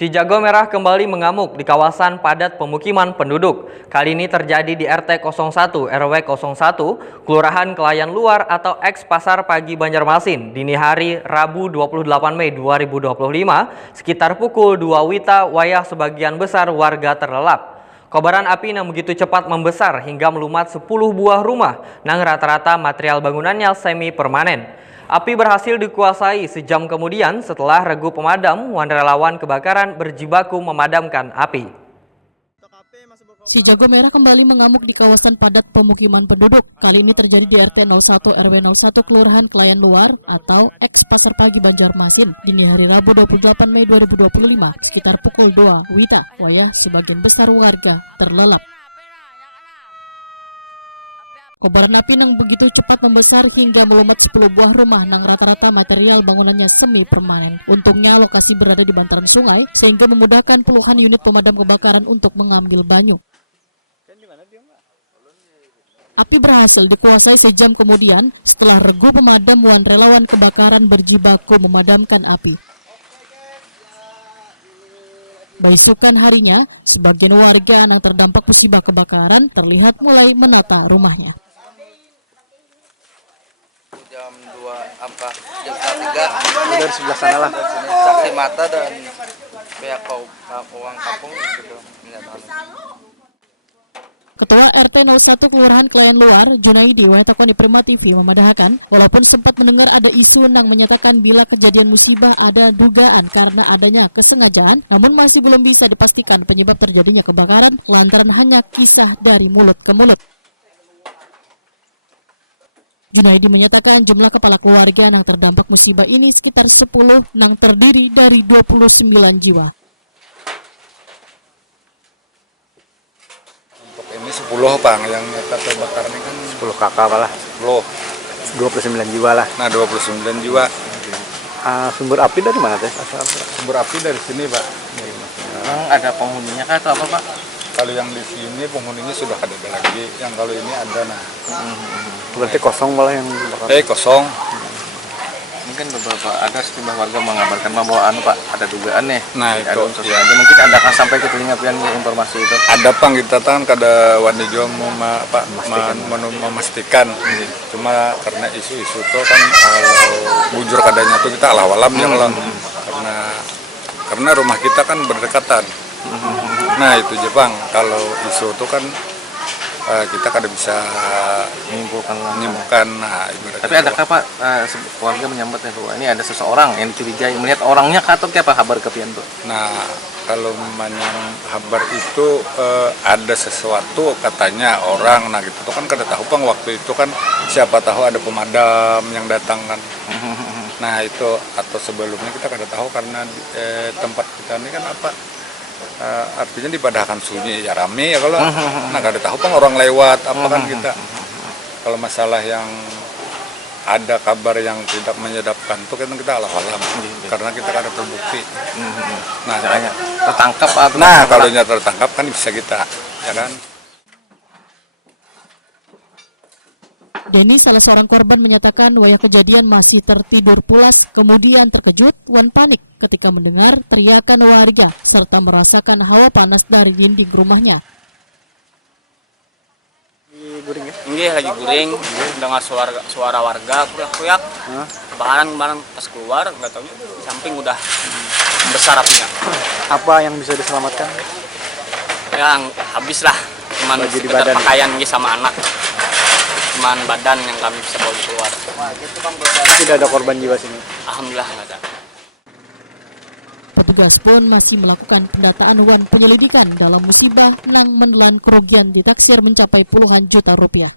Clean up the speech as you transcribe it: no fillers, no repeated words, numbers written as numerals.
Si jago merah kembali mengamuk di kawasan padat pemukiman penduduk. Kali ini terjadi di RT 01 RW 01, Kelurahan Kelayan Luar atau eks Pasar Pagi Banjarmasin, dini hari Rabu 28 Mei 2025, sekitar pukul 2 WITA wayah sebagian besar warga terlelap. Kobaran api yang begitu cepat membesar hingga melumat 10 buah rumah, nang rata-rata material bangunannya semi permanen. Api berhasil dikuasai sejam kemudian setelah regu pemadam, relawan kebakaran berjibaku memadamkan api. Si jago merah kembali mengamuk di kawasan padat pemukiman penduduk. Kali ini terjadi di RT 01 RW 01 Kelurahan Kelayan Luar atau eks Pasar Pagi Banjarmasin, dini hari Rabu 28 Mei 2025, sekitar pukul 2 WITA, wayah sebagian besar warga terlelap. Kobaran api yang begitu cepat membesar hingga melumat 10 buah rumah yang rata-rata material bangunannya semi permanen. Untungnya lokasi berada di bantaran sungai sehingga memudahkan puluhan unit pemadam kebakaran untuk mengambil banyu. Api berhasil dikuasai sejam kemudian setelah regu pemadam relawan kebakaran berjibaku memadamkan api. Besokan harinya, sebagian warga yang terdampak musibah kebakaran terlihat mulai menata rumahnya. Jam 2 jam 3 dari sebelah sana lah. Saksi mata dan pihak uang kampung gitu menyatakan. Ketua RT 01 Kelurahan Kelayan Luar, Junaidi Waitakan di Prima TV memadahakan, walaupun sempat mendengar ada isu yang menyatakan bila kejadian musibah ada dugaan karena adanya kesengajaan, namun masih belum bisa dipastikan penyebab terjadinya kebakaran lantaran hanya kisah dari mulut ke mulut. Junaidi menyatakan jumlah kepala keluarga yang terdampak musibah ini sekitar 10 yang terdiri dari 29 jiwa. Untuk ini 10 Bang, yang nyata terbakar ini kan 10 kakak lah. 29 jiwa lah. Nah 29 jiwa. Sumber api dari mana teh? Sumber api dari sini Pak. Memang ada penghuninya kah atau apa Pak? Kalau yang di sini penghuninya sudah ada lagi, yang kalau ini ada nah. Berarti kosong malah yang dibakar. Kosong. Mungkin beberapa ada sejumlah warga mengabarkan bahwa Pak ada dugaan nih. Nah itu ya. Mungkin ada sampai ke telinga pian informasi itu. Ada Pang kita kan kada wani juga memastikan. Cuma karena isu-isu itu kan kalau bujur kadanya tuh kita alah-alam ya karena rumah kita kan berdekatan. Nah itu Jepang, kalau isu itu kan kita kada bisa menyimpulkan. Nah, tapi adakah Pak warga menyambut bahwa ini ada seseorang yang dicurigai, melihat orangnya kah atau apa kabar kepian tuh? Nah kalau memang kabar itu ada sesuatu katanya orang, nah gitu tuh kan kada tahu Bang, waktu itu kan siapa tahu ada pemadam yang datang kan. Nah itu atau sebelumnya kita kada tahu karena tempat kita ini kan apa? Artinya dipadahkan sunyi ya rame ya kalau nah kada tahu Bang orang lewat apa kan kita. Kalau masalah yang ada kabar yang tidak menyedapkan itu kan kita alam karena kita kada terbukti. Nah tertangkap atau kalau tertangkap kan bisa kita ya kan. Denny, salah seorang korban, menyatakan wayah kejadian masih tertidur pulas, kemudian terkejut dan panik ketika mendengar teriakan warga serta merasakan hawa panas dari dinding rumahnya. Ini lagi guring, dengar suara warga teriak-teriak. Barang pas keluar, nggak tahu di samping udah besar apinya. Apa yang bisa diselamatkan? Yang habis lah, cuman sekitar pakaian sama anak. Cuman badan yang kami bisa bawa keluar. Tidak ada korban jiwa sini? Alhamdulillah nggak ada. Petugas pun masih melakukan pendataan dan penyelidikan dalam musibah yang menelan kerugian ditaksir mencapai puluhan juta rupiah.